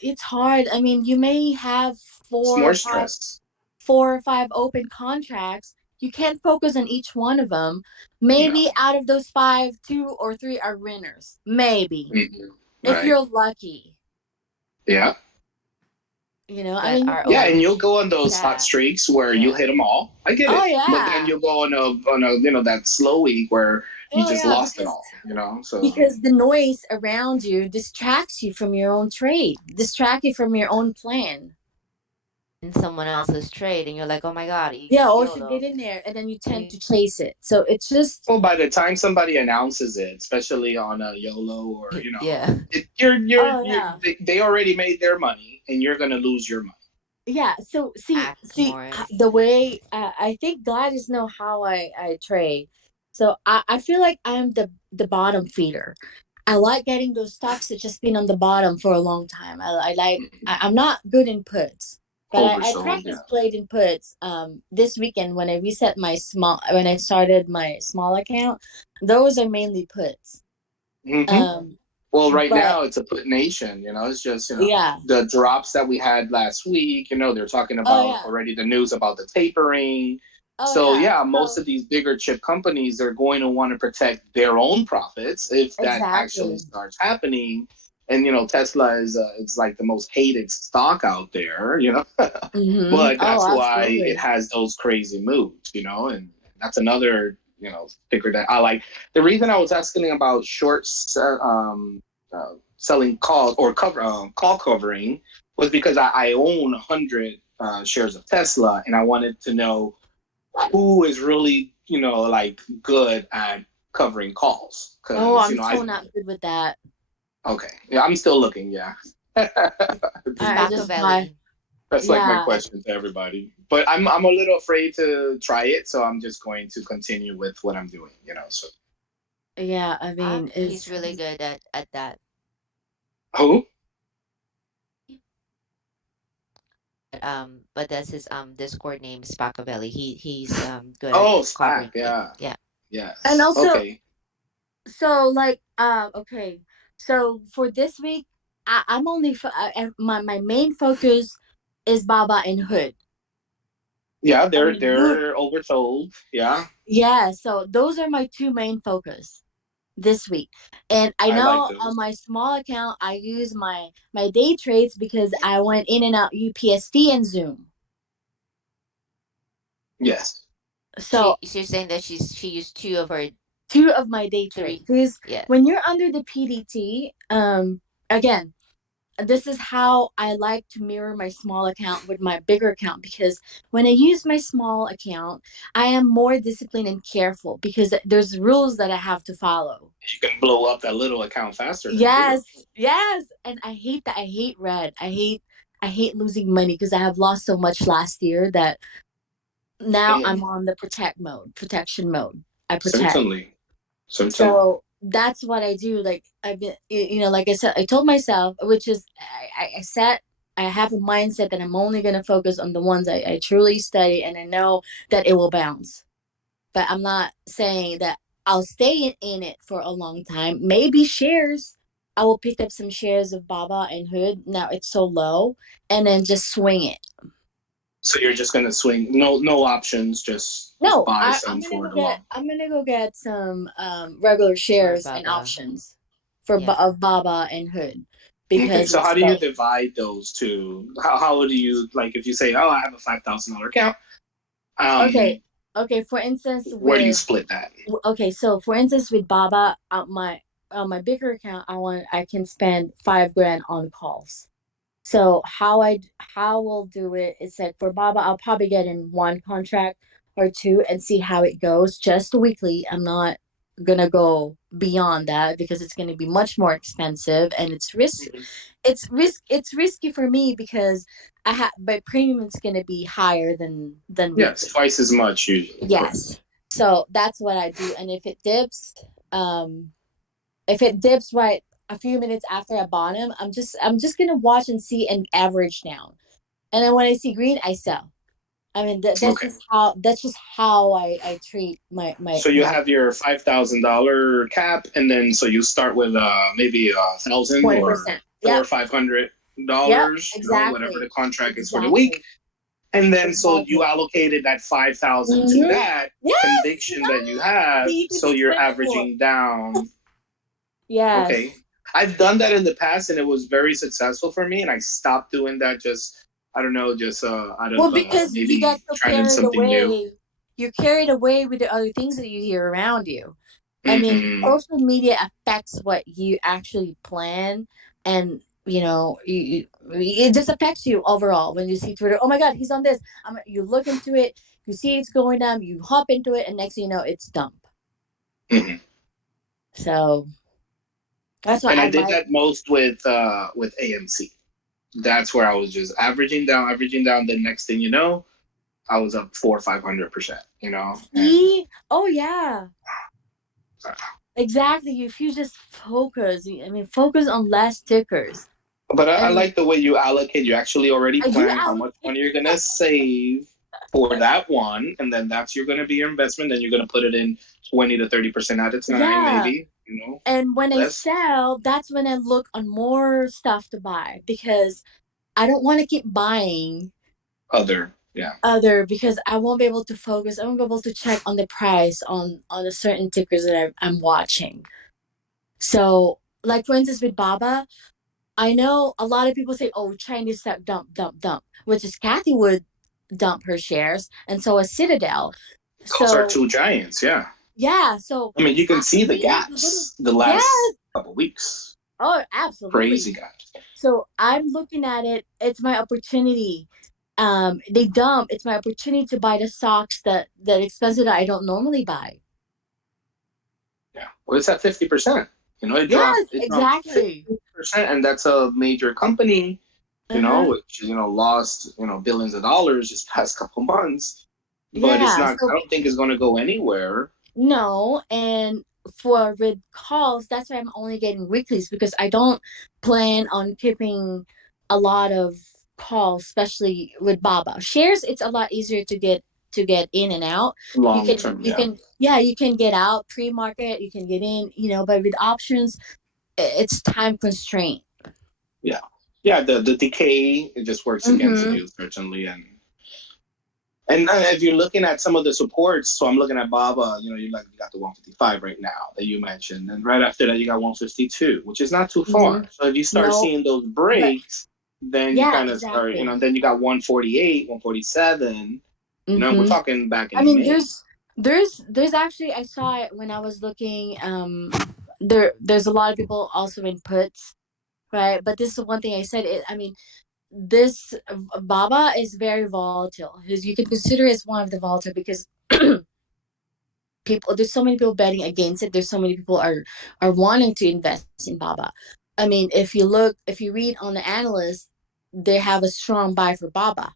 it's hard. I mean, you may have It's more stress. 4 or 5 open contracts. You can't focus on each one of them. No. Maybe out of those five, 2 or 3 are winners. Maybe Mhm. if Right. you're lucky. Yeah. I That mean, are Yeah, over and you'll go on those hot chat. streaks where you Yeah. hit them all. I get oh it, but then yeah, you'll go on a that slow week where you oh just yeah, lost it all. So because the noise around you distracts you from your own trade, distract you from your own plan. In someone else's trade, and you're like, oh my god, Yeah, or should get YOLO. in there, and then you tend to chase it. So it's just well, by the time somebody announces it, especially on a YOLO or Yeah. oh yeah. they already made their money, and you're gonna lose your money. Yeah, so Act Morris. the way I think Gladys know how I trade. So I feel like I'm the bottom feeder. I like getting those stocks that just been on the bottom for a long time. I'm not good in puts, but I Oversold, practice yeah. played in puts this weekend when I reset when I started my small account. Those are mainly puts. hmm Um Well, right but now it's a put nation. It's just yeah. the drops that we had last week. They're talking Oh about yeah. already the news about the tapering. Oh So yeah. yeah, most So of these bigger chip companies are going to want to protect their own profits if that actually exactly. starts happening. And Tesla is it's like the most hated stock out there. Mm-hmm. But Oh, that's why it absolutely. has those crazy moves. And that's another sticker that I like. The reason I was asking about selling call or cover call covering was because I own 100 shares of Tesla, and I wanted to know who is really like good at covering calls Oh, because I'm I so not good with that. okay, yeah, I'm still looking, yeah. I just buy. Spaccavelli. That's like my Yeah, question to everybody. But I'm a little afraid to try it, so I'm just going to continue with what I'm doing. So yeah. I mean, He's it's really good at that. who? But that's his Discord name, Spaccavelli. He's good at Oh, SPAC, covering it. yeah. Yeah. and Yes. also Okay. okay. So for this week, I'm only my main focus is Baba and Hood. Yeah, I they're mean, Hood. they're oversold. Yeah. Yeah. So those are my two main focus this week. And I I like know on those. my small account I use my day trades because I went in and out UPSD and Zoom. Yes. So She's saying that she used two of her two of my day trades three. because Yes. when you're under the PDT, again, this is how I like to mirror my small account with my bigger account because when I use my small account, I am more disciplined and careful because there's rules that I have to follow. You can blow up that little account faster than a bigger. Yes, yes, and I hate that. I hate red. I hate losing money because I have lost so much last year that now I'm And on the protection mode. I protect. certainly. Certainly. So that's what I do. Like I've been, like I said, I told myself, which is, I set, I have a mindset that I'm only going to focus on the ones I truly study, and I know that it will bounce. But I'm not saying that I'll stay in it for a long time. Maybe shares. I will pick up some shares of Baba and Hood. Now it's so low, and then just swing it. So you're just gonna swing, no options, just No, buy some for the long. I'm gonna go get some regular For shares and Baba. options for Yeah. of Baba and Hood Okay, because so it's how do you low. divide those two? How do you like if you say, oh, I have a $5,000 account? Okay, Um, okay. For instance, where do you with split that? okay, so for instance with Baba, my bigger account, I can spend 5 grand on calls. So how we'll do it is like for Baba, I'll probably get in one contract or two and see how it goes just weekly. I'm not gonna go beyond that because it's gonna be much more expensive and Mhm. it's risky for me because I have my premium is gonna be higher than Yes, weekly. twice as much usually. Correct. Yes. So that's what I do. And um if it dips right a few minutes after I bought him, I'm just gonna watch and see and average down. And then when I see green, I sell. I mean Okay. that's just how I treat So you my have your $5,000 cap, and then so you start with maybe 1,000 or 20%. four or Yep. 500. Yep. whatever the Exactly. contract is for the week. Exactly. And then so you Exactly. allocated that 5,000 to Mm-hmm. that Yes. conviction that you Ah, have. see, you can So be you're 24. averaging down. Okay. Yes. I've done that in the past and it was very successful for me. And I stopped doing that just, I don't know, just out Well, of because you maybe got so trying carried something new. away. You're carried away with the other things that you hear around you. I mean, Hmm. social media affects what you actually plan, and it just affects you overall when you see Twitter. Oh my God, he's on this. You look into it, you see it's going down, you hop into it, and next thing you know, it's dump. Hmm. So that's why And I I did like. that most with AMC. That's where I was just averaging down, averaging down. The next thing you know, I was up 400 or 500%. And See? Oh yeah, exactly. If you just focus, I mean, focus on less stickers. but I I mean, like the way you allocate. You actually already you plan how much allocate. money you're gonna save for that one, and then that's you're gonna be your investment. Then you're gonna put it in 20 to 30% at a time, Yeah. maybe. And when I Less sell, that's when I look on more stuff to buy because I don't want to keep buying other. Yeah. other because I won't be able to focus. I won't be able to check on the price on a certain tickers that I'm watching. So, like for instance, with Baba, I know a lot of people say, "Oh, Chinese stock dump, dump, dump," which is Kathy would dump her shares, and so is Citadel. Those are So two giants. Yeah. yeah, so I mean, you can see the me, the little gaps the yeah, last couple weeks. oh, absolutely. Crazy gaps. So I'm looking at it. It's my opportunity. They dump. It's my opportunity to buy the socks that expensive that I don't normally buy. Yeah. Well, it's at 50%. It dropped. Yes, It dropped exactly. 50%, and that's a major company. Uh huh. Which lost billions of dollars this past couple months. But it's Yeah. not. I So don't think it's going to go anywhere. no, and for with calls, that's why I'm only getting weeklies because I don't plan on keeping a lot of calls, especially with Baba shares. It's a lot easier to get in and out. You Long can term, you yeah, can yeah you can get out pre-market. You can get in. But with options, it's time constraint. yeah, yeah. The decay it just works against Mm-hmm. you certainly, and if you're looking at some of the supports, so I'm looking at Baba. You got the 155 right now that you mentioned, and right after that you got 152, which is not too Mm-hmm. far. So if you start No, seeing those but breaks, then you yeah, kind of start. exactly. Then you got 148, 147. We're Mm-hmm. talking back I in mean, May. there's actually I saw it when I was looking. There's a lot of people also in puts, right? But this is one thing I said. I mean, this Baba is very volatile. You can consider it as one of the volatile because people. There's so many people betting against it. There's so many people are wanting to invest in Baba. I mean, if you read on the analysts, they have a strong buy for Baba.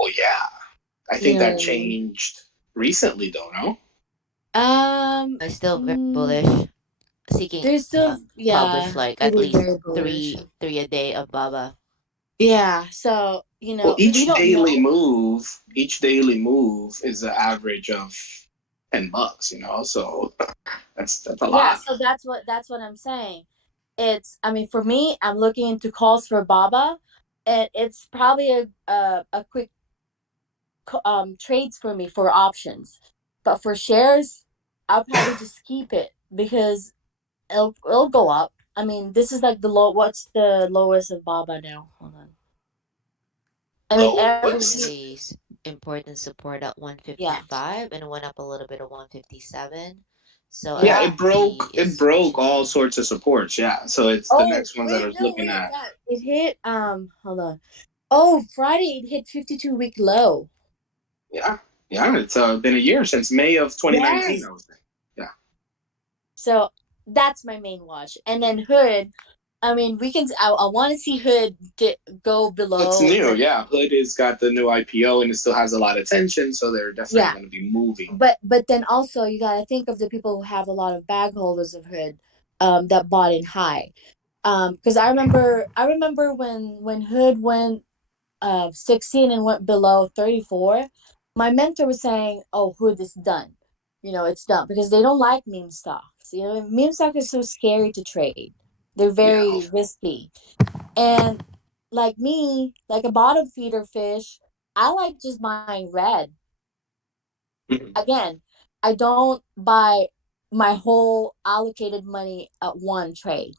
Oh yeah, I You think know that what I mean? changed recently, though. No. I'm still very Mm, bullish, seeking there's still, publish yeah, like it at is least very bullish. three a day of Baba. Yeah, so Well, we don't know. each daily move is an average of $10. So that's a Yeah, lot. so that's what I'm saying. I mean, for me, I'm looking into calls for Baba, and it's probably a quick trades for me for options, but for shares, I'll probably just keep it because it'll go up. I mean, this is like the low. What's the lowest of Baba now? Hold on. I mean, Lowest. every Really important support at yeah, 155 and went up a little bit at 157. So Yeah, yeah. FVP it is broke pushing all up. sorts of supports. Yeah, so it's the Oh next ones that I wait, was no looking wait, at. yeah, it hit. Hold on. Oh, Friday it hit 52-week low. Yeah, yeah, it's been a year since May of 2019. Yes. I was saying. Yeah. So that's my main watch, and then Hood. I mean, we can. I want to see Hood go What's below new? the. Yeah, Hood has got the new IPO and it still has a lot of tension, so they're definitely Yeah, going to be moving. but then also you gotta think of the people who have a lot of bag holders of Hood, that bought in high. Because I remember when Hood went 16 and went below 34, my mentor was saying, "Oh, Hood is done. It's done because they don't like meme stocks. Meme stock is so scary to trade." They're Yeah. very risky. And like me, like a bottom feeder fish, I like just buying red. Mhm. Again, I don't buy my whole allocated money at one trade.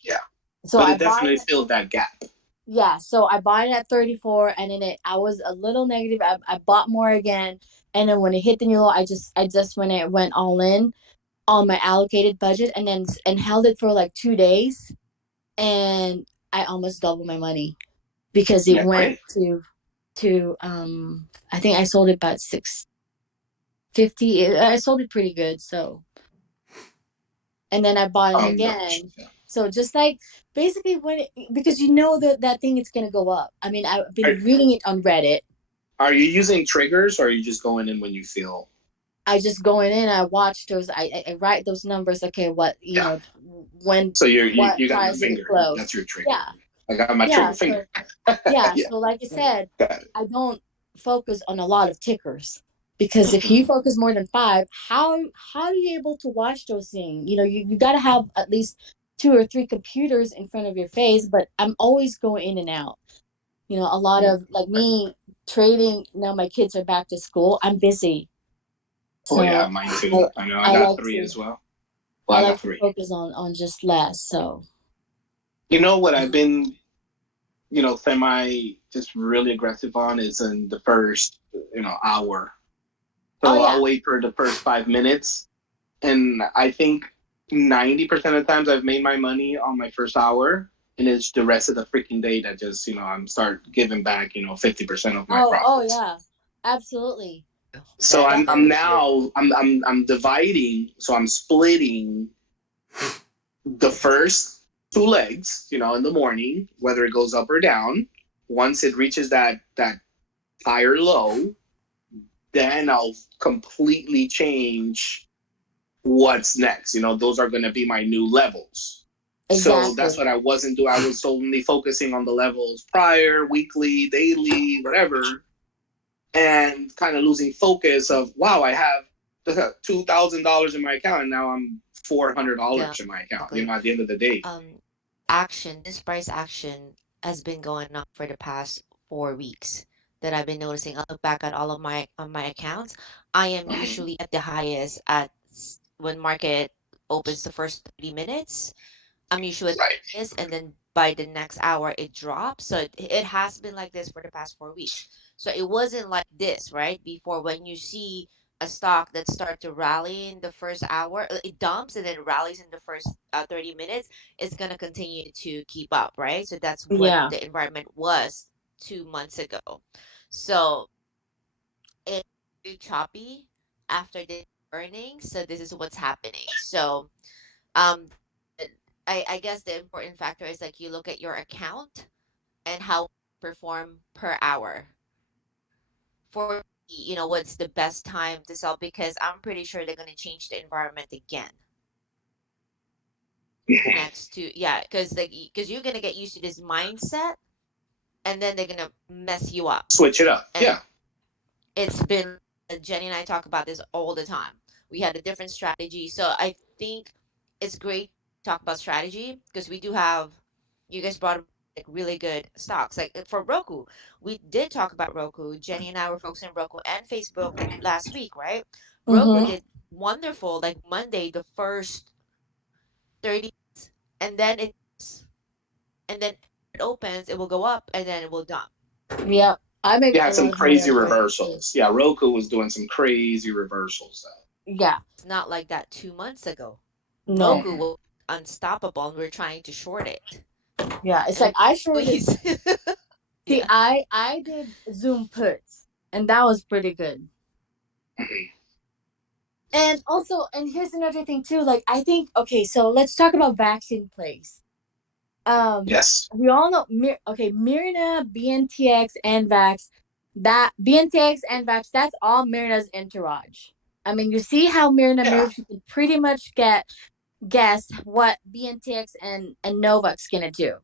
Yeah. So But I it buy definitely it. fills that gap. Yeah, so I bought it at 34, and then I was a little negative. I bought more again, and then when it hit the new low, I just went all in on my allocated budget, and then and held it for like 2 days, and I almost doubled my money because it Yeah, went great. to I think I sold it about 650. I sold it pretty good, so and then I bought it No, again. So just like basically because you know that thing is gonna go up. I mean, I've are, been reading it on Reddit. are you using triggers or are you just going in when you feel? I just going in, I watch those, I write those numbers. Okay, what Yeah. when So what you got your price did it finger. close? That's your trigger. Yeah, I got my yeah. trigger finger. So yeah, Yeah. so like I said, Got it. I don't focus on a lot of tickers because if Mhm. you focus more than five, how are you able to watch those things? You got to have at least two or three computers in front of your face. But I'm always going in and out. A lot of like me trading. Now my kids are back to school. I'm busy, Oh yeah, so mine I, too. I know I I got like three to as well. I Well, I got like to three. focus on just less. So You know what I've been, semi just really aggressive on is in the first, hour. oh So I'll yeah, wait for the first 5 minutes. And I think 90% of the times I've made my money on my first hour. And it's the rest of the freaking day that just, I'm start giving back, 50% of my oh profits. yeah, absolutely. So That's That's I'm very true. now I'm dividing, so I'm splitting the first two legs, in the morning, whether it goes up or down. Once it reaches that higher low, then I'll completely change what's next. Those are going to be my new levels. So that's exactly. what I wasn't doing. I was only focusing on the levels prior, weekly, daily, whatever, and kind of losing focus of wow, I have $2,000 in my account, and now I'm Yeah, $400 in my account. exactly. At the end of the day, Um, this price action has been going up for the past 4 weeks that I've been noticing. I look back at all of my on my accounts. I am Mhm. usually at the highest when market opens the first 30 minutes. I'm usually at Right. this, and then by the next hour it drops. So it has been like this for the past 4 weeks. So it wasn't like this, right? Before when you see a stock that start to rally in the first hour, it dumps and then rallies in the first 30 minutes, it's gonna continue to keep up, right? So that's what Yeah. the environment was 2 months ago. So it's very choppy after the earnings. So this is what's happening. So um I guess the important factor is like you look at your account and how perform per hour for what's the best time to sell, because I'm pretty sure they're going to change the environment again next to, yeah, because you're going to get used to this mindset, and then they're going to mess you up. Switch it up. And Yeah. it's been, Jenny and I talk about this all the time. We had a different strategy. So I think it's great to talk about strategy because we do have, you guys brought up like really good stocks. Like for Roku, we did talk about Roku. Jenny and I were focusing on Roku and Facebook last week, right? Roku Mm-hmm. did wonderful, like Monday, the first 30, and then and then it opens, it will go up, and then it will dump. Yep. I make You a had some lot of money crazy on Roku too. reversals. Yeah, Roku was doing some crazy reversals though. Yeah. It's not like that 2 months ago. No. Roku was unstoppable, and we're trying to short it. Yeah. It's And like I shorted. please, See, yeah, I did Zoom puts, and that was pretty good. Mhm. And also, and here's another thing too. Like I think, okay, so let's talk about vaccine plays. Um, Yes. we all know, okay, Mirna, BNTX, and Vax. That BNTX and Vax, that's all Mirna's entourage. I mean, you see how Mirna Yeah. moves. You can pretty much guess what BNTX and Novak's gonna do.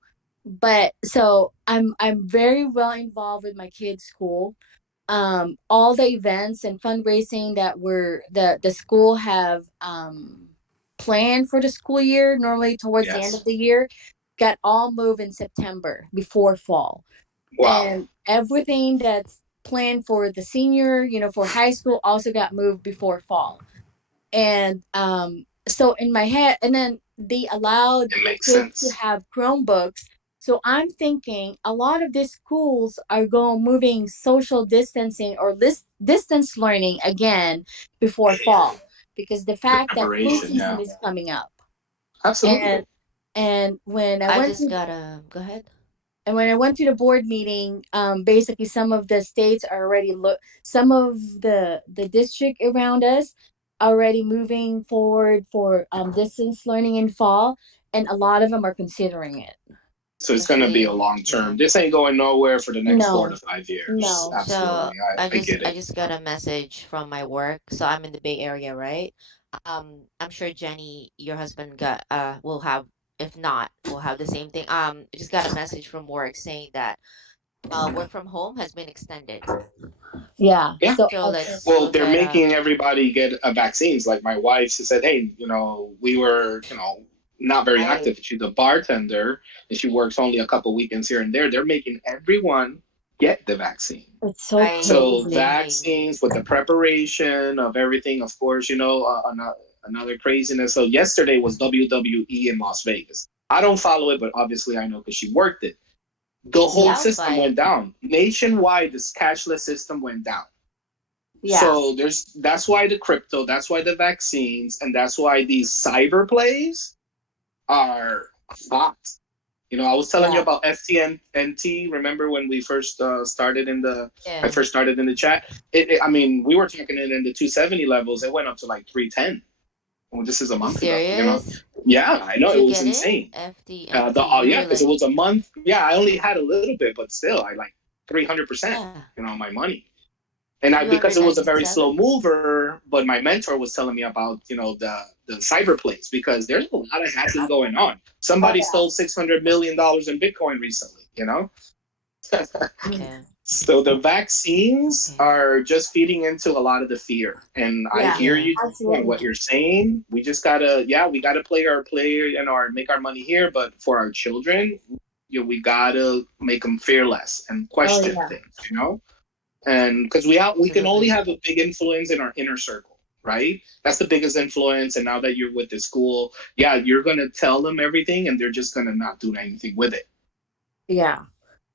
But so I'm very well involved with my kids' school. All the events and fundraising that the school have planned for the school year, normally towards the end Yes. of the year, got all moved in September before fall. Wow. And everything that's planned for the senior, for high school also got moved before fall. And so in my head, and then they allowed It makes kids to sense. have Chromebooks. So I'm thinking a lot of these schools are going moving social distancing or this distance learning again before fall, because the The fact that flu preparation, season yeah. is coming up. Absolutely. And and when I I went just to gotta go ahead. and when I went to the board meeting, basically some of the states are already some of the district around us are already moving forward for distance learning in fall, and a lot of them are considering it. So it's going to be a Especially, long yeah. term. This ain't going nowhere for the next 4 to No, 5 years. no. So Absolutely. I get I it. just got a message from my work. So I'm in the Bay Area, right? I'm sure Jenny, your husband got will have, if not, will have the same thing. I just got a message from work saying that work from home has been extended. Yeah. Yeah. So So let's Well, look they're at making everybody get vaccines. Like my wife said, hey, we were, not very I active. She's a bartender and she works only a couple weekends here and there. They're making everyone get the vaccine. it's so I So crazy. I vaccines with the preparation of everything, of course, another craziness. So yesterday was WWE in Las Vegas. I don't follow it, but obviously I know because she worked it. The see, whole I'll system fight. went down nationwide. This cashless system went down. Yeah. So that's why the crypto, that's why the vaccines, and that's why these cyber plays are hot. I was telling you Yeah. about FTNT. Remember when we first started I Yeah. first started in the chat. I mean, we were talking it in the 270 levels. It went up to like 310. Well, this is a You month ago. serious? Yeah, I know Did it you was get it? insane. FDNT. You Yeah, were because it like, was a month. Yeah, I only had a little bit, but still, I like 300%. yeah, My money. And because it was a very slow 297. mover, but my mentor was telling me about the cyber plays because there's a lot of hacking going on. Oh Somebody yeah. stole $600 million in Bitcoin recently. Yeah. So the vaccines Okay. are just feeding into a lot of the fear, and I Yeah. hear Yeah. you on Absolutely. what you're saying. We just gotta, yeah, we gotta play and our make our money here, but for our children, we gotta make them fearless and Oh question yeah. things. And because we can only Absolutely. have a big influence in our inner circle, right? That's the biggest influence. And now that you're with the school, yeah, you're gonna tell them everything, and they're just gonna not do anything with it. Yeah.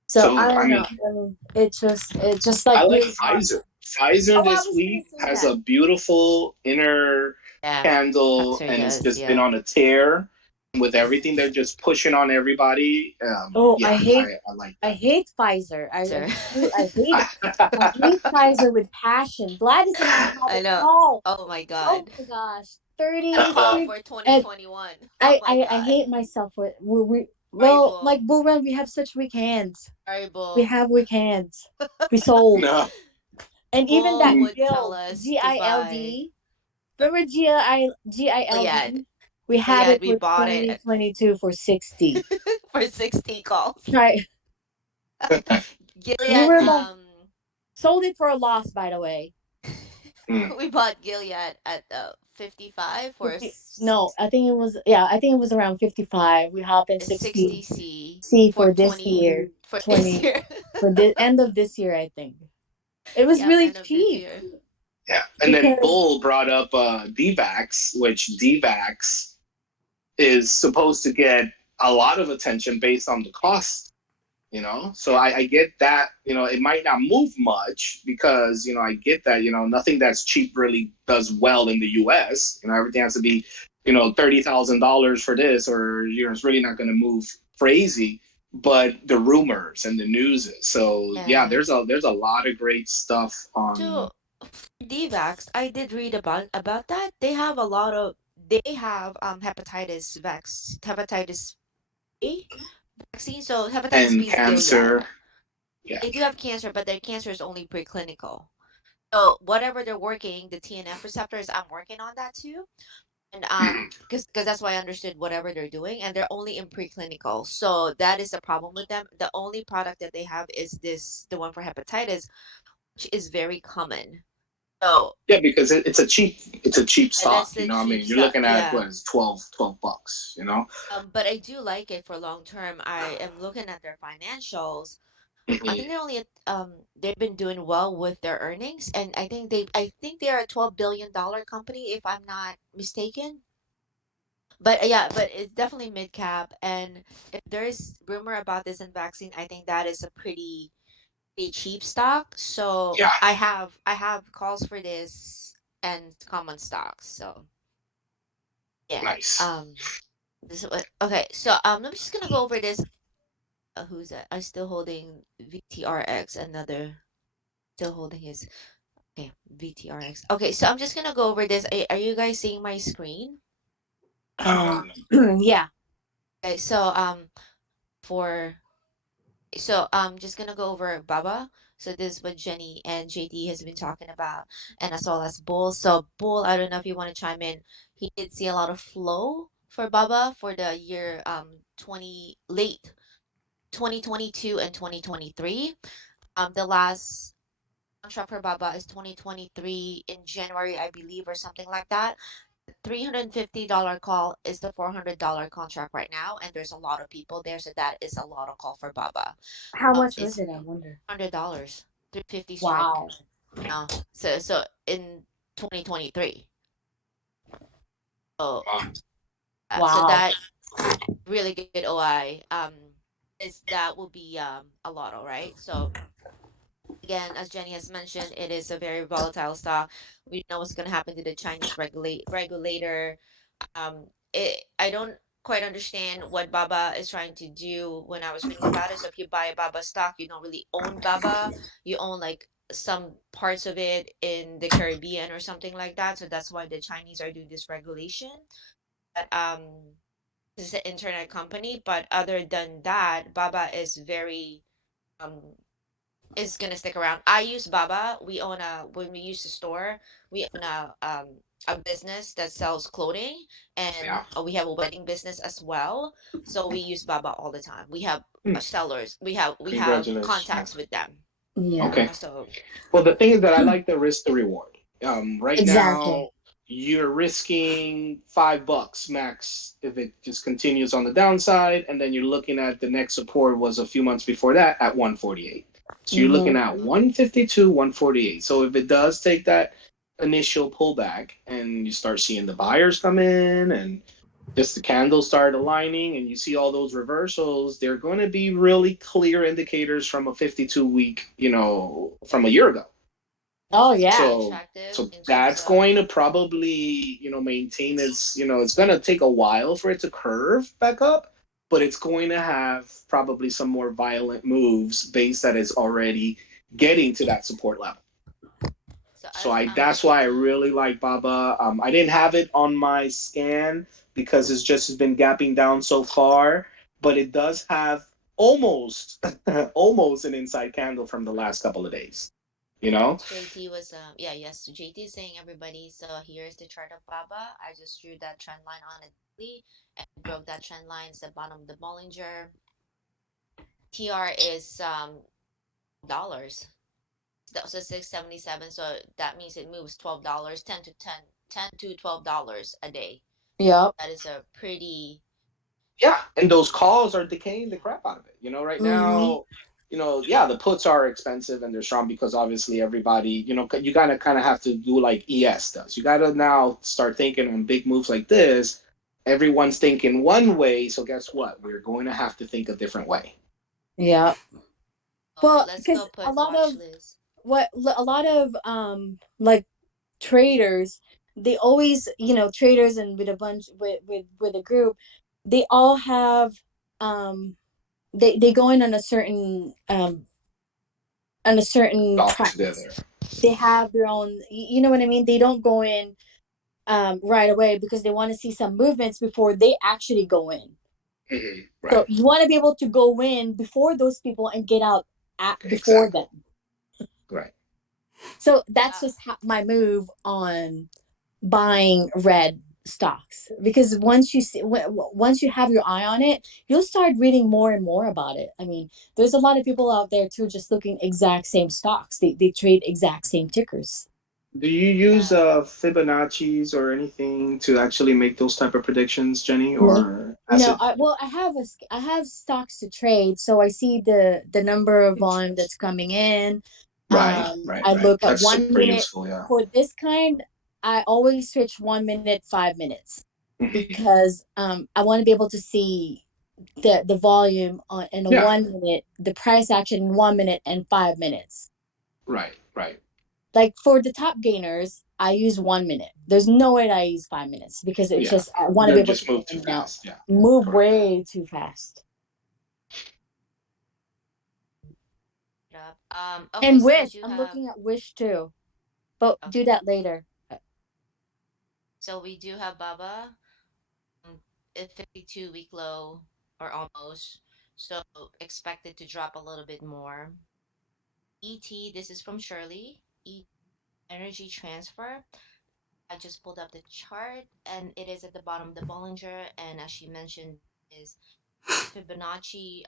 So I So I don't mean, know. I mean, it's I like like really hard. Pfizer. Pfizer Oh, I this was gonna week say has that. a beautiful inner Yeah. candle, Pfizer and it's does. just been Yeah. on a tear with everything they're just pushing on everybody. Oh, Yeah, I like I hate Pfizer. Sir. I hate it. I hate that. Pfizer with passion. Gladys and I have I it know. all. Oh my Oh God. my gosh, A 30 call six. for And 2021. Oh my I God. hate myself for well, Horrible. like Bullrun, we have such weak hands. We Horrible. have weak hands. We sold. No. And even Bull that would tell guild, us to buy. GILD. Remember Oh GILD? yeah. We Oh had yeah. it We for bought it 2022 for 60. for 60 calls. Right. We Gilead. were like sold it for a loss, by the way. Mm. We bought Gilead at 55 for 50, no, I think it was, yeah, I think it was around 55. We hop in 60 60C C for for this 20 year, for this 20 year. for the end of this year, I think. It was Yep, really end of this cheap year. Yeah. And then because Bull brought up DVAX, which DVAX is supposed to get a lot of attention based on the cost. So I get that, it might not move much because, I get that, nothing that's cheap really does well in the US. Everything has to be, $30,000 for this, or, it's really not going to move crazy. But the rumors and the news is. So yeah, Yeah. there's a lot of great stuff on. So DVax, I did read about that. They have hepatitis A vaccine. So hepatitis And B is Gilead. cancer. Yeah. They do have cancer, but their cancer is only preclinical. So whatever they're working, the TNF receptors, I'm working on that too. And because that's why I understood whatever they're doing, and they're only in preclinical. So that is the problem with them. The only product that they have is the one for hepatitis, which is very common. So Yeah, because it's a cheap that's stock. the You know, what I cheap mean, you're stuff. looking at Yeah. what is 12 bucks. You know. But I do like it for long term. I am looking at their financials. I think Mhm. they're only at, they've been doing well with their earnings, and I think they are a $12 billion company if I'm not mistaken. But yeah, but it's definitely mid cap. And if there's rumor about this in vaccine, I think that is a pretty cheap stock. So Yeah, I have calls for this and common stocks. So yeah. nice. This is what, okay. So I'm just gonna go over this. Who's that? I'm still holding VTRX. Another still holding his. Okay, VTRX. Okay, so I'm just gonna go over this. Are you guys seeing my screen? Um, yeah. Okay, so for so I'm just gonna go over Baba. So this is what Jenny and JD has been talking about, and as well as Bull. So Bull, I don't know if you want to chime in. He did see a lot of flow for Baba for the year 2022 and 2023. The last contract for Baba is 2023 in January, I believe, or something like that. $350 call is the $400 contract right now, and there's a lot of people there, so that is a lot of call for Baba. How much was It's it? I wonder. $100, 350 strike. Wow. So in 2023. So Wow. so Wow. that really good OI. Is that will be a lot, all right? So again, as Jenny has mentioned, it is a very volatile stock. We don't know what's going to happen to the Chinese regulator. I don't quite understand what Baba is trying to do when I was reading about it. So if you buy a Baba stock, you don't really own Baba. You own like some parts of it in the Caribbean or something like that. So that's why the Chinese are doing this regulation. But this is an internet company. But other than that, Baba is very um is gonna stick around. I use Baba. We own a when we use the store, we own a business that sells clothing, and Yeah. we have a wedding business as well. So we use Baba all the time. We have Hmm. sellers. We have contacts Congratulations. with them. Yeah. Okay. So Well, the thing is that I like the risk to reward. Right Exactly. now, you're risking $5 max if it just continues on the downside, and then you're looking at the next support was a few months before that at 148. So you're looking Mm-hmm. at 152, 148. So if it does take that initial pullback and you start seeing the buyers come in and just the candles start aligning and you see all those reversals, they're going to be really clear indicators from a 52-week, from a year ago. this Oh is yeah. very So attractive so in terms that's of going to probably, maintain its, it's going to take a while for it to curve back up, but it's going to have probably some more violent moves based that it's already getting to that support level. so So as I that's why I JD. really like Baba. I didn't have it on my scan because it's just has been gapping down so far, but it does have almost almost an inside candle from the last couple of days. You know? JT was yeah, yes, JT is saying everybody. So here's the chart of Baba. I just drew that trend line on it daily and broke that trend line. It's the bottom of the Bollinger. TR is dollars. That was a 677. So that means it moves $12, 10 to $12 a day. Yep. That is a pretty Yeah, and those calls are decaying the crap out of it. Right Mm-hmm. now, yeah, the puts are expensive and they're strong because obviously everybody, you gotta kind of have to do like ES does. You gotta now start thinking on big moves like this. Everyone's thinking one way, so guess what? We're going to have to think a different way. Yep. oh, Well, let's because go put watch list. a lot of like traders, they always, traders and with a bunch with a group, they all have um they go in on a certain All tracks. together. They have their own, you know what I mean? They don't go in right away because they want to see some movements before they actually go in. Right. So you want to be able to go in before those people and get out before Exactly. them. Right. So that's Uh, just my move on buying red stocks, because once you have your eye on it, you'll start reading more and more about it. I mean, there's a lot of people out there too just looking exact same stocks. They trade exact same tickers. Do you use Yeah. Fibonacci's or anything to actually make those type of predictions, Jenny, No, or as no. it I have stocks to trade, so I see the number of volume that's coming in. right, right, I right. look at That's one super minute useful, yeah. for this kind. I always switch 1 minute, 5 minutes, Mhm. because I want to be able to see the volume on in a Yeah, 1 minute, the price action in 1 minute and 5 minutes. right, right. Like for the top gainers, I use 1 minute. There's no way that I use 5 minutes, because it's Yeah. just I want to be Then able to just move get too in and out, fast. Yeah, move correct. way too fast. Yeah. Okay, And so we Wish, do I'm have looking at Wish too, but do okay. that later. So we do have Baba at 52-week low or almost. So expected to drop a little bit more. ET, this is from Shirley. Energy transfer. I just pulled up the chart and it is at the bottom of the Bollinger, and as she mentioned is Fibonacci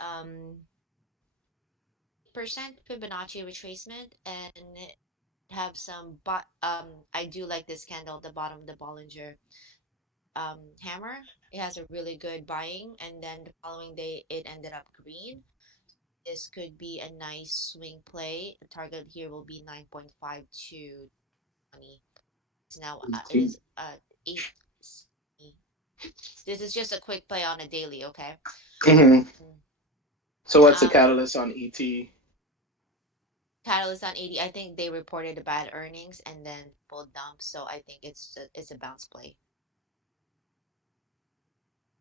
percent Fibonacci retracement, and have some, but I do like this candle at the bottom of the Bollinger hammer. It has a really good buying, and then the following day it ended up green. This could be a nice swing play. The target here will be 9.5 to 20. It's now it is 8. This is just a quick play on a daily, okay? Mhm. Mm. So what's the Um, catalyst on ET? Catalyst on 80, I think they reported a bad earnings and then pulled dump, so I think it's a bounce play.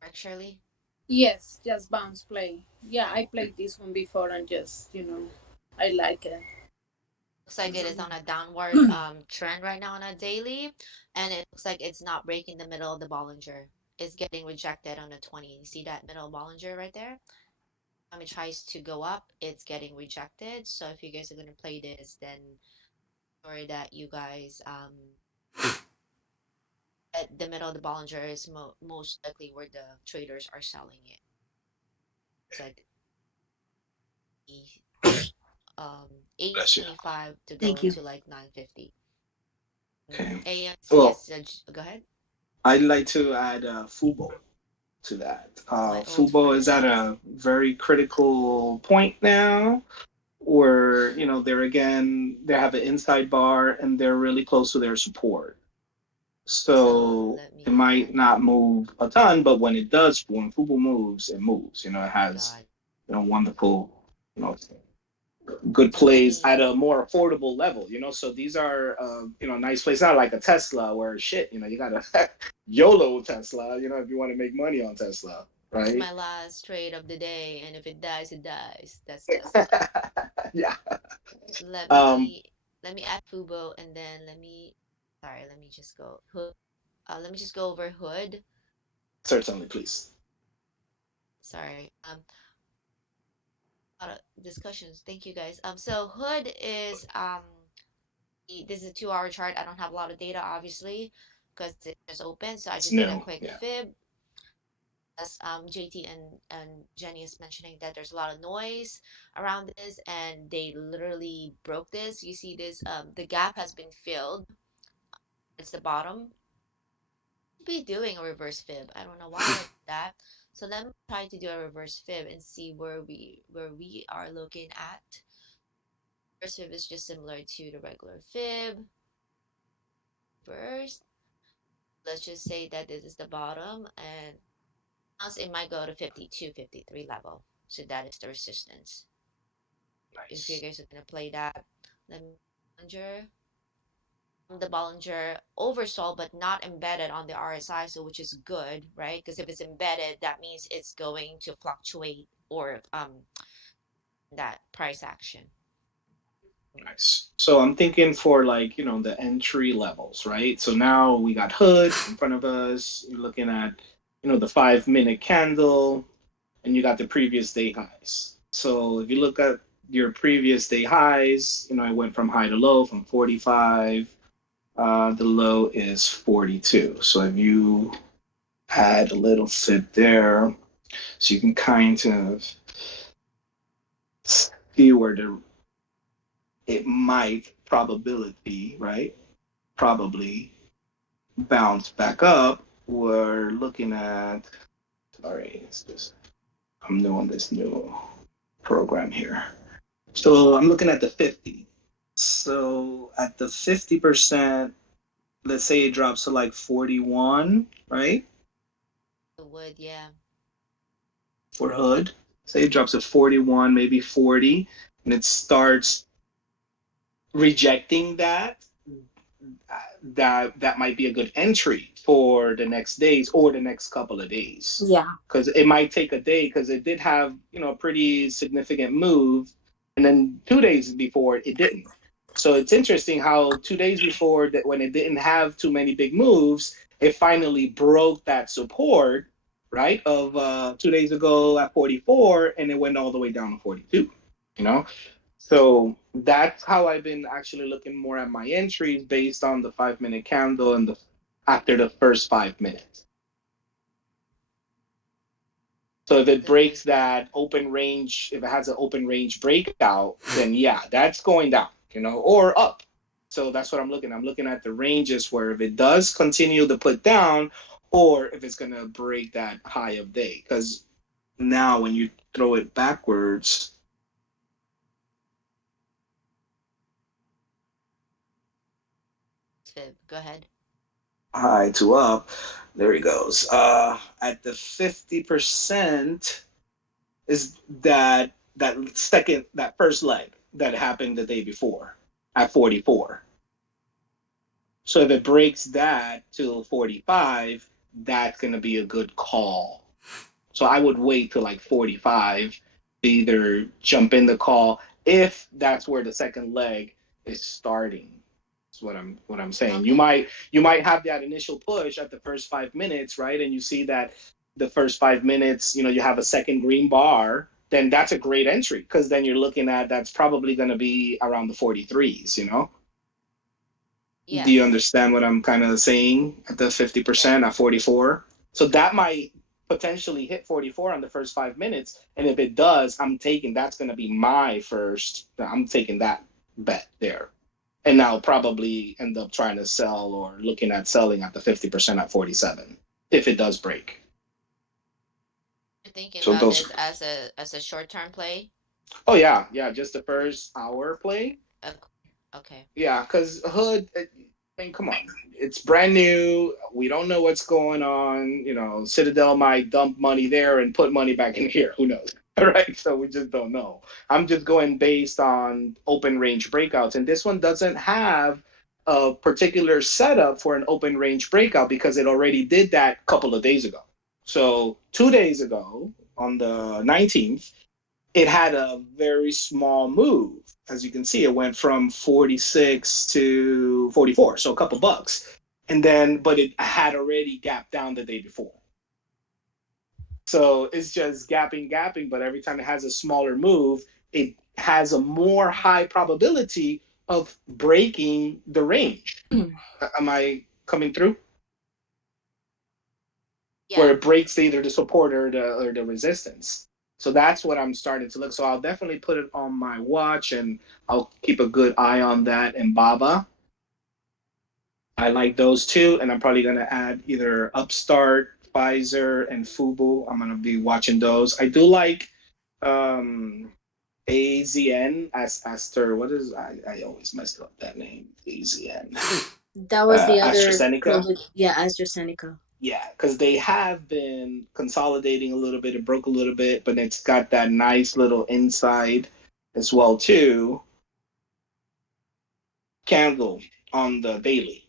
Correct, Shirley? Yes, just bounce play. Yeah, I played this one before and just, I like it. Looks like it is on a downward trend right now on a daily, and it looks like it's not breaking the middle of the Bollinger. It's getting rejected on a 20. You see that middle Bollinger right there? It tries to go up, it's getting rejected. So if you guys are gonna play this, then or that you guys at the middle of the Bollinger is most likely where the traders are selling it. It's like the um Bless you. 825 to go Thank you. into like 950. Okay. AMC Well, is go ahead. I'd like to add Fubo to that. My old Fubo is friend. at a very critical point now where, they have an inside bar and they're really close to their support. So So let it me might add. not move a ton, but when Fubo moves, it moves. It has, God. wonderful, you know, good So let plays at me. a more affordable level. So these are, nice plays. Not like a Tesla where shit, you gotta YOLO Tesla. If you want to make money on Tesla, This is right? my last trade of the day, and if it dies, it dies. That's Tesla. Yeah. Let Um, me let me add Fubo, and then let me. Sorry, let me just go hood. Let me just go over hood. certainly, please. Sorry. A lot of discussions. Thank you guys. So hood is this is a 2 hour chart. I don't have a lot of data, obviously, because it just opened. So I It's just did a new. quick Yeah. fib. As JT and Jenny is mentioning that there's a lot of noise around this, and they literally broke this. You see this, the gap has been filled. It's the bottom. Be doing a reverse fib. I don't know why I did that. So let me try to do a reverse fib and see where we are looking at. Reverse fib is just similar to the regular fib. First, let's just say that this is the bottom, and else it might go to 52, 53 level. So that is the resistance. If you Nice. guys are gonna play that, let me Bollinger. The Bollinger oversold but not embedded on the RSI, so which is good, right? Because if it's embedded, that means it's going to fluctuate or that price action. Nice. So I'm thinking for like, the entry levels, right? So now we got Hood in front of us. You're looking at, the 5 minute candle, and you got the previous day highs. So if you look at your previous day highs, it went from high to low from 45. The low is 42. So if you add a little sit there, so you can kind of see where it might probability, right? probably bounce back up. We're looking at, sorry, it's just, I'm new on this new program here. So I'm looking at the 50. So at the 50%, let's say it drops to like 41, right? It would, yeah. For hood. Say it drops to 41, maybe 40, and it starts rejecting that, that might be a good entry for the next days or the next couple of days. Yeah. Because it might take a day because it did have, a pretty significant move, and then 2 days before it didn't. So it's interesting how 2 days before that, when it didn't have too many big moves, it finally broke that support, right? Of 2 days ago at 44, and it went all the way down to 42. You know, so that's how I've been actually looking more at my entries based on the 5 minute candle and the after the first 5 minutes. So if it breaks that open range, if it has an open range breakout, then yeah, that's going down, or up. So that's what I'm looking. I'm looking at the ranges where if it does continue to put down, or if it's gonna break that high of day. Because now when you throw it backwards, Go ahead. high to up, there he goes. At the 50% is that first leg that happened the day before at 44. So if it breaks that to 45, that's gonna be a good call. So I would wait till like 45 to either jump in the call if that's where the second leg is starting. That's what I'm saying. Okay. You might have that initial push at the first 5 minutes, right? And you see that the first 5 minutes, you have a second green bar, then that's a great entry because then you're looking at that's probably going to be around the 43s. Do you Yes. understand what I'm kind of saying at the Yeah. 50% at 44? So that might potentially hit 44 on the first 5 minutes. And if it does, that's going to be my first. I'm taking that bet there. And I'll probably end up trying to sell or looking at selling at the 50% at 47 if it does break. You're thinking So about those, this as a short-term play? oh yeah, yeah, just the first hour play. Okay. Okay. Yeah, because Hood, I mean, come on. It's brand new. We don't know what's going on. Citadel might dump money there and put money back in here. Who knows? All right. So we just don't know. I'm just going based on open range breakouts. And this one doesn't have a particular setup for an open range breakout because it already did that a couple of days ago. So 2 days ago, on the 19th, it had a very small move. As you can see, it went from 46 to 44, so a couple bucks. And then, but it had already gapped down the day before. So it's just gapping, but every time it has a smaller move, it has a more high probability of breaking the range. Am I coming through? Where Yeah. it breaks either the support or the resistance. So that's what I'm starting to look. So I'll definitely put it on my watch and I'll keep a good eye on that and Baba. I like those two, and I'm probably gonna add either Upstart, Pfizer, and Fubu. I'm gonna be watching those. I do like AZN as Aster. What is I always mess up that name. AZN. That was the other AstraZeneca. COVID. Yeah, AstraZeneca. Yeah, because they have been consolidating a little bit. It broke a little bit, but it's got that nice little inside as well too. Candle on the daily.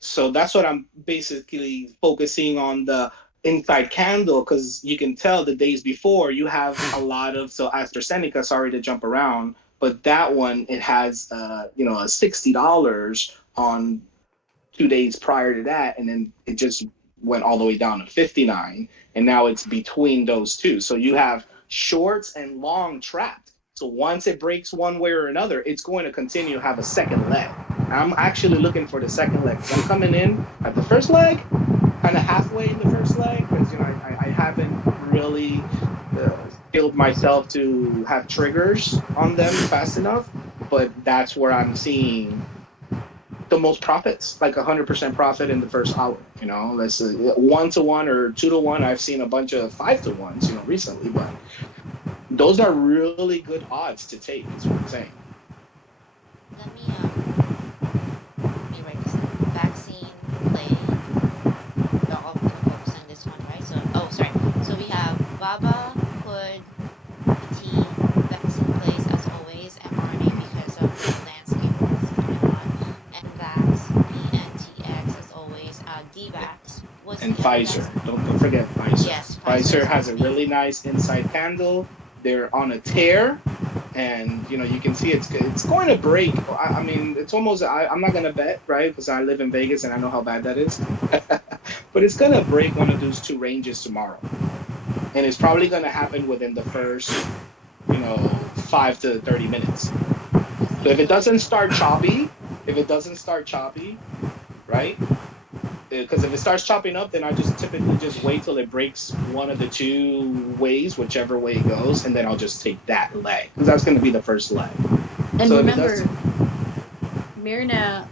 So that's what I'm basically focusing on, the inside candle, because you can tell the days before you have a lot of, so AstraZeneca, sorry to jump around, but that one, it has a $60 on 2 days prior to that, and then it just went all the way down to 59, and now it's between those two. So you have shorts and long trapped. So once it breaks one way or another, it's going to continue to have a second leg. I'm actually looking for the second leg because I'm coming in at the first leg, kind of halfway in the first leg, because I haven't really skilled myself to have triggers on them fast enough. But that's where I'm seeing the most profits, like 100% profit in the first hour. You know, let's 1 to 1 or 2 to 1. I've seen a bunch of 5 to 1s, recently, but those are really good odds to take. Is what I'm saying. Let me write this down. Vaccine play. We're all gonna focus on this one, right? So, oh, sorry. So we have Baba, Hood, T, vaccine plays as always, mRNA because of the landscape of what's going on, and Vax, BNTX as always, DVax. What's And the other vaccine? Pfizer, don't forget Pfizer. Yes, Pfizer Pfizer is has a going to be. really nice inside candle. They're on a tear, and you can see it's going to break. I mean, it's almost. I'm not gonna bet, right? Because I live in Vegas and I know how bad that is. But it's gonna break one of those two ranges tomorrow, and it's probably gonna happen within the first, 5 to 30 minutes. So if it doesn't start choppy, right? Because if it starts chopping up, then I just typically just wait till it breaks one of the two ways, whichever way it goes, and then I'll just take that leg because that's going to be the first leg. And So remember, Mirna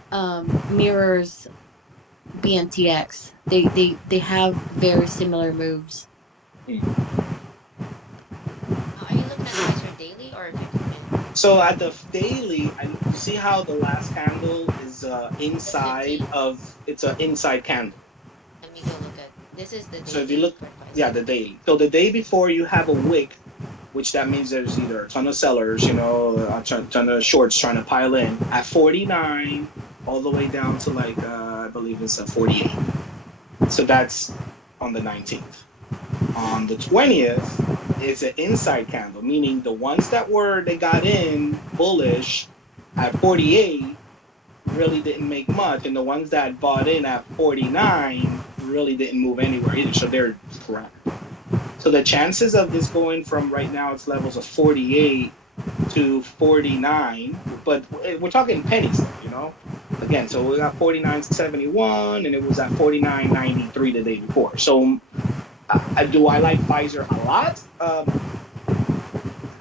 mirrors BNTX. They have very similar moves. Are you looking at Pfizer daily or 50-minute? So at the daily, you see how the last candle is inside 15. of it's an inside candle. Let me go look at. This is the daily. So if you look, for Pfizer. yeah, the daily. So the day before you have a wick, which that means there's either a ton of sellers, a ton of shorts trying to pile in at 49, all the way down to like I believe it's at 48. So that's on the 19th. On the 20th, it's an inside candle, meaning the ones they got in bullish at 48 really didn't make much, and the ones that bought in at 49 really didn't move anywhere either. So they're crap. So the chances of this going from right now its levels of 48 to 49, but we're talking pennies, Again, so we got 49.71, and it was at 49.93 the day before. So do I like Pfizer a lot?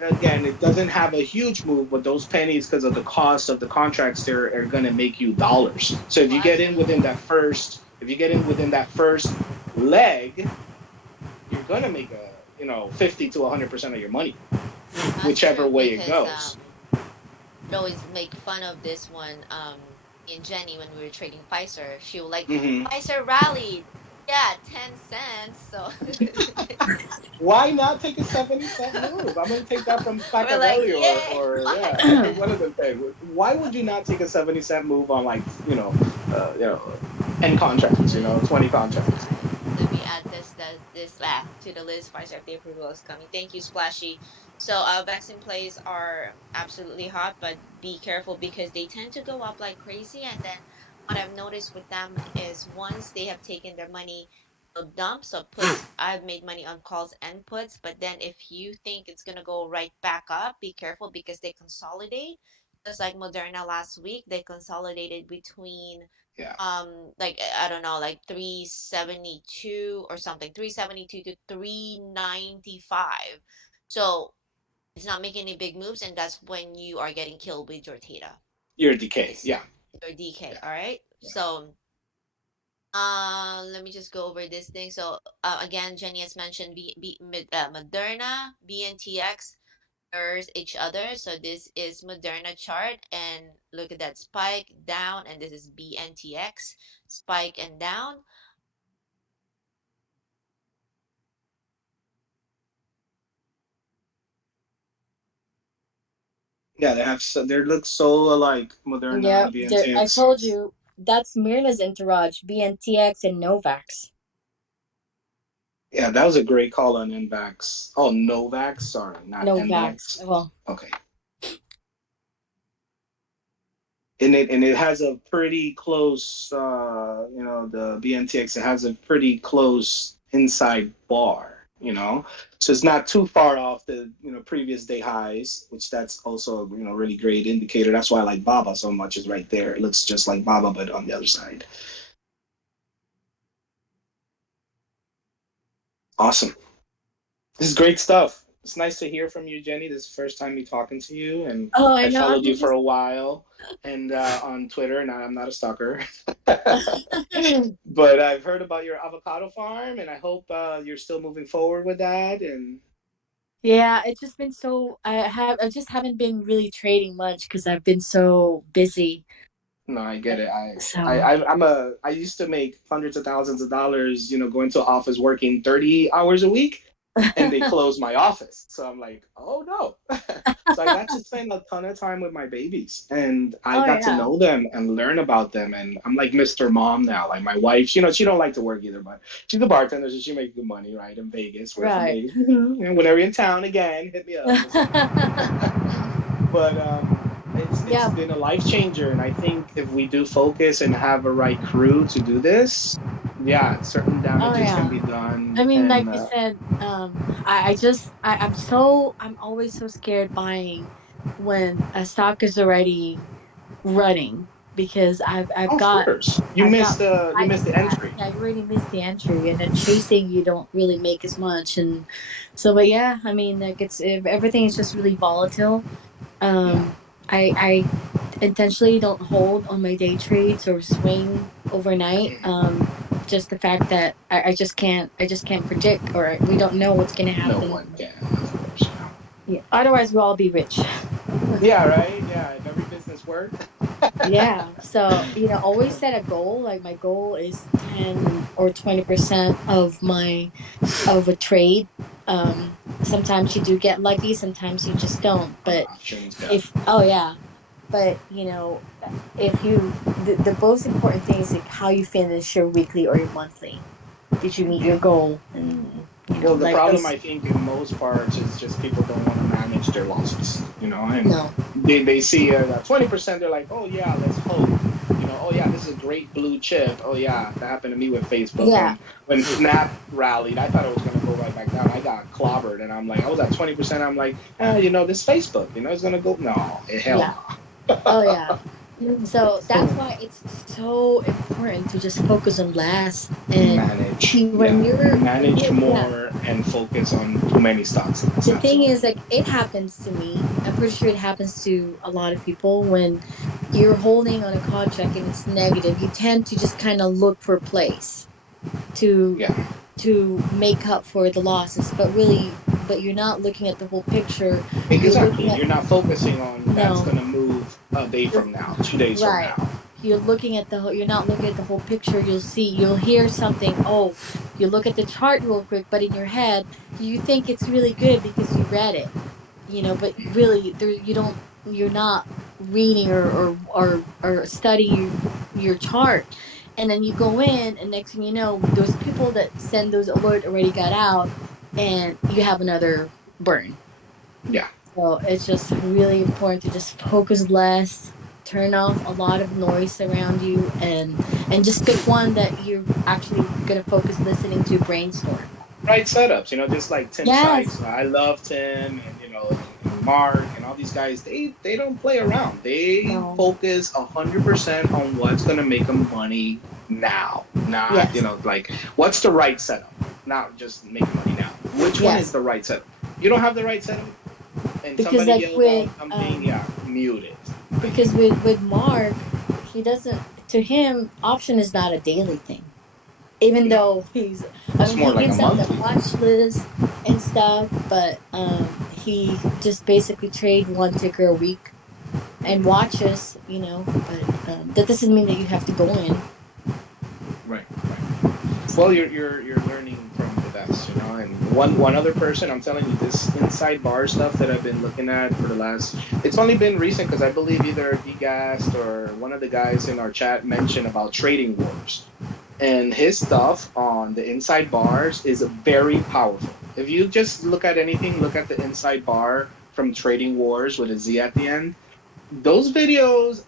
Again, it doesn't have a huge move, but those pennies, because of the cost of the contracts, are going to make you dollars. So if you get in within that first leg, you're going to make 50 to 100% of your money, whichever way it goes. I always make fun of this one. In Jenny, when we were trading Pfizer, she was like, Mhm. Pfizer rallied. Yeah, 10 cents. So Why not take a 70-cent move? I'm going to take that from we're like, Spaccarelli yay, or Pfizer. one of them things. Why would you not take a 70-cent move on 10 contracts, 20 contracts? Let me add this to the list. Pfizer FDA approval is coming. Thank you, Splashy. So vaccine plays are absolutely hot, but be careful because they tend to go up like crazy. And then what I've noticed with them is once they have taken their money, they'll dump. So puts, I've made money on calls and puts, but then if you think it's gonna go right back up, be careful because they consolidate. Just like Moderna last week, they consolidated between Yeah. like I don't know, like 372 or something, 372 to 395. So it's not making any big moves, and that's when you are getting killed with your theta. Your decay, It's yeah. your DK, Yeah. all right? Yeah. So let me just go over this thing. So again, Jenny has mentioned Moderna, BNTX mirrors each other. So this is Moderna chart, and look at that spike down, and this is BNTX spike and down. Yeah, they look so alike, Moderna and BNTX. I told you that's Mirna's entourage, BNTX and Novax. Yeah, that was a great call on Nvax. Oh, Novax. Sorry, not Novax. Nvax. Well, Okay. And it has a pretty close, the BNTX. It has a pretty close inside bar, so it's not too far off the previous day highs, which that's also a really great indicator. That's why I like Baba so much. Is right there. It looks just like Baba, but on the other side. Awesome. This is great stuff. It's nice to hear from you, Jenny. This is the first time me talking to you, and Oh, I I know. followed you for a while, and on Twitter, and I'm not a stalker. But I've heard about your avocado farm, and I hope you're still moving forward with that. And Yeah, it's just been so I just haven't been really trading much because I've been so busy. no, I get it. So I used to make hundreds of thousands of dollars, going to office working 30 hours a week, and they closed my office. So I'm like, oh no. So I got to spend a ton of time with my babies, and I oh got to yeah. know them and learn about them. And I'm like Mr. Mom now. Like my wife, she don't like to work either, but she's a bartender, so she makes good money, right? In Vegas. We're from Right. Vegas. Whenever you're in town again, hit me up. We'll set up. But it's Yeah. been a life changer, and I think if we do focus and have a right crew to do this, yeah, certain Oh damages can yeah. be I done, mean, like and you said, I'm always so scared buying when a stock is already running because of course you I've missed got the you I missed the yeah, entry. yeah, you already missed the entry and then chasing you don't really make as much and so but yeah, I mean like it's if everything is just really volatile. Yeah. I intentionally don't hold on my day trades or swing overnight. Just the fact that I just can't predict or we don't know what's gonna No happen. one can, of course. Yeah. Otherwise we'll all be rich. Yeah, right. Yeah, if every business worked. Yeah. So, always set a goal. Like my goal is 10 or 20% of a trade. Sometimes you do get lucky, sometimes you just don't. On But options, yeah. if oh yeah. But if you the most important thing is like how you finish your weekly or your monthly. Did you meet your goal? And Well, the like problem those I think in most parts is just people don't want to manage their losses, and no. they see 20%. They're like, oh yeah, let's hope. Oh yeah, this is a great blue chip. Oh yeah, that happened to me with Facebook Yeah. when Snap rallied. I thought it was gonna go right back down. I got clobbered, and I'm like, I was at 20%. I'm like, this Facebook, it's gonna go. No, hell Yeah. no. Oh yeah. So that's why it's so important to just focus on less and Manage, see when manage you're yeah. more and focus on too many stocks. That's The thing absolutely. is like it happens to me. I'm pretty sure it happens to a lot of people when you're holding on a contract and it's negative, you tend to just kind of look for a place to Yeah, make up for the losses, but you're not looking at the whole picture. You're exactly. looking at You're not focusing on that's no, gonna move a day you're from now, 2 days from right. now. You're looking at the whole, you're not looking at the whole picture. You'll hear something. Oh, you look at the chart real quick, but in your head, you think it's really good because you read it, but really there you don't you're not reading or studying your chart and then you go in and next thing you know those people that send those alert already got out and you have another burn. Yeah. So it's just really important to just focus less, turn off a lot of noise around you and just pick one that you're actually gonna focus listening to brainstorm. Right setups, just like Tim Yes. Sykes. I love Tim, and and Mark and all these guys. They don't play around. They No. focus 100% on what's gonna make them money now. Not Yes. like what's the right setup. Not just make money now. Which one Yes. is the right setup? You don't have the right setup, and Because somebody like yells with out something. Yeah, mute it. because with Mark, he doesn't. To him, option is not a daily thing. Even No, though it's more he like a gives out the monthly. watch list and stuff, but he just basically trade one ticker a week and watches, But that doesn't mean that you have to go in. Right. Well, you're learning from the best, And one other person, I'm telling you, this inside bar stuff that I've been looking at for the last. It's only been recent because I believe either Dgast or one of the guys in our chat mentioned about trading wars, and his stuff on the inside bars is very powerful. If you just look at anything, look at the inside bar from Trading Wars with a Z at the end. Those videos,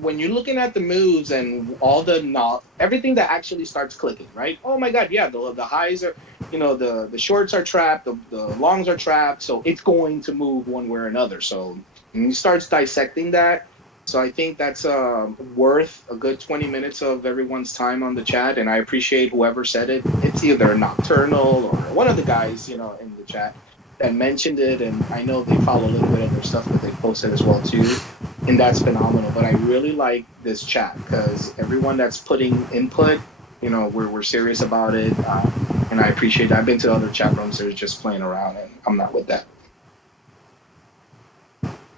when you're looking at the moves and all everything that actually starts clicking, right? Oh my God, yeah, the highs are, the shorts are trapped, the longs are trapped, so it's going to move one way or another. So and he starts dissecting that. So I think that's worth a good 20 minutes of everyone's time on the chat, and I appreciate whoever said it. It's either Nocturnal or one of the guys, in the chat. that mentioned it, and I know they follow a little bit of their stuff that they posted as well too, and that's phenomenal. But I really like this chat because everyone that's putting input, we're serious about it, and I appreciate it. I've been to other chat rooms that are just playing around, and I'm not with that.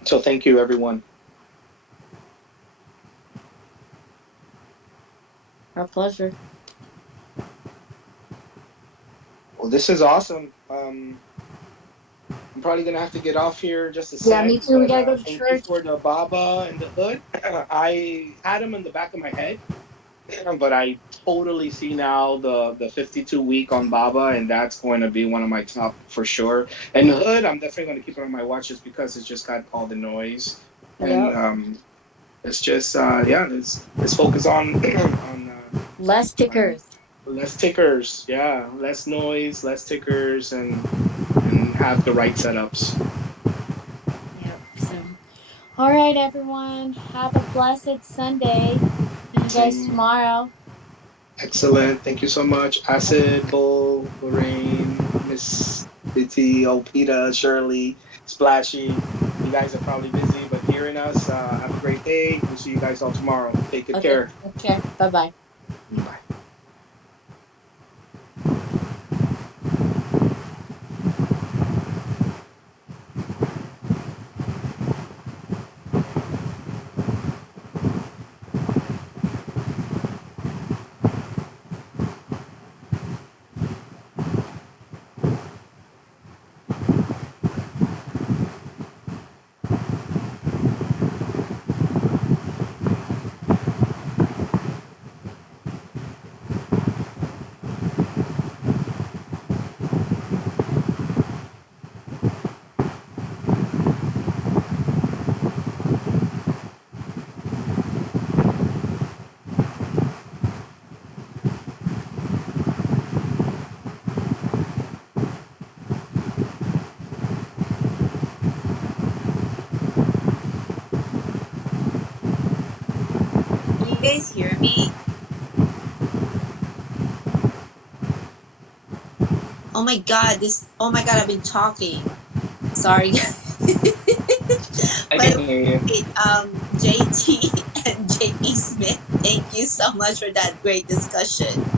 So thank you, everyone. Our pleasure. Well, this is awesome. I'm probably gonna have to get off here in just a Yeah, sec, me too. We but gotta go to thank you church. for the Baba and the Hood. I had them in the back of my head, but I totally see now the 52 week on Baba, and that's going to be one of my top for sure. And the Hood, I'm definitely going to keep it on my watch just because it's just got all the noise, and Yep. it's just let's focus on Less on tickers. less tickers, yeah, less noise, less tickers, and have the right setups. Yep. So, all right, everyone. Have a blessed Sunday. See you guys Same. tomorrow. Excellent. Thank you so much. Acid, Bull, Lorraine, Miss Bitty, Opita, Shirley, Splashy. You guys are probably busy, but hearing us, have a great day. We'll see you guys all tomorrow. Take good Okay. care. Okay. Bye bye. Bye. Can you guys hear me? Oh my god, oh my god, I've been talking. Sorry. I By can the hear you. way, JT and JP Smith, thank you so much for that great discussion.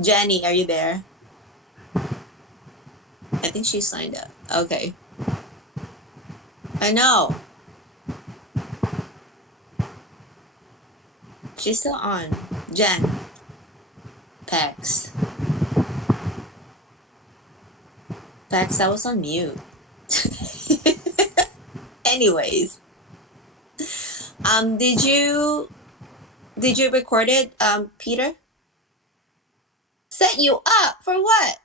Jenny, are you there? I think she signed up. Okay. I know. She's still on. Jen. Pax. Pax, I was on mute. Anyways. Did you record it, Peter? Set you up for what?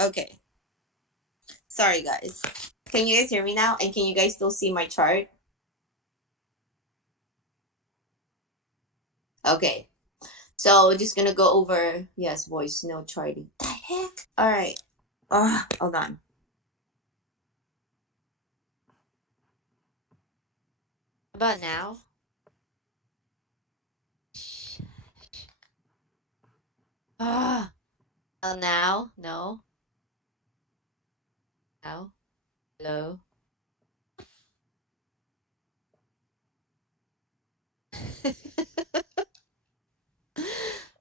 Okay. Sorry guys. Can you guys hear me now? And can you guys still see my chart? Okay. So we're just gonna go over, yes, voice note charting. The heck? Alright. Hold on. How about now? Ah, now? No. Now? Hello?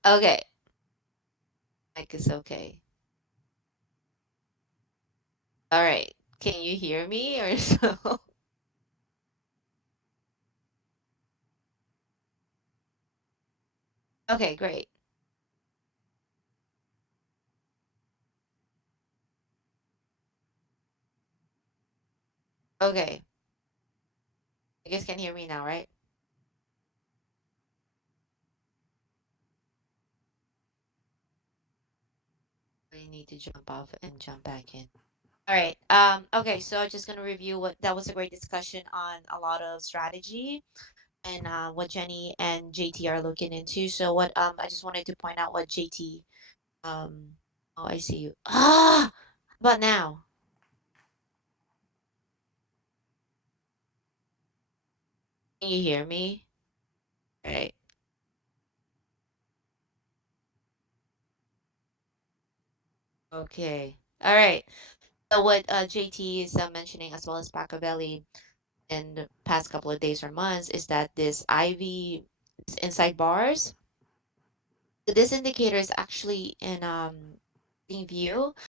Okay. Mic is okay. All right. Can you hear me or so? Okay, great. Okay. You guys can hear me now, right? We need to jump off and jump back in. All right. Okay, so I'm just gonna review what that was a great discussion on a lot of strategy and what Jenny and JT are looking into. So what I just wanted to point out what JT oh I see you. Ah, but now. Can you hear me? All right. Okay. All right. So what JT is mentioning as well as Pacabelli in the past couple of days or months is that this IV this inside bars, this indicator is actually in view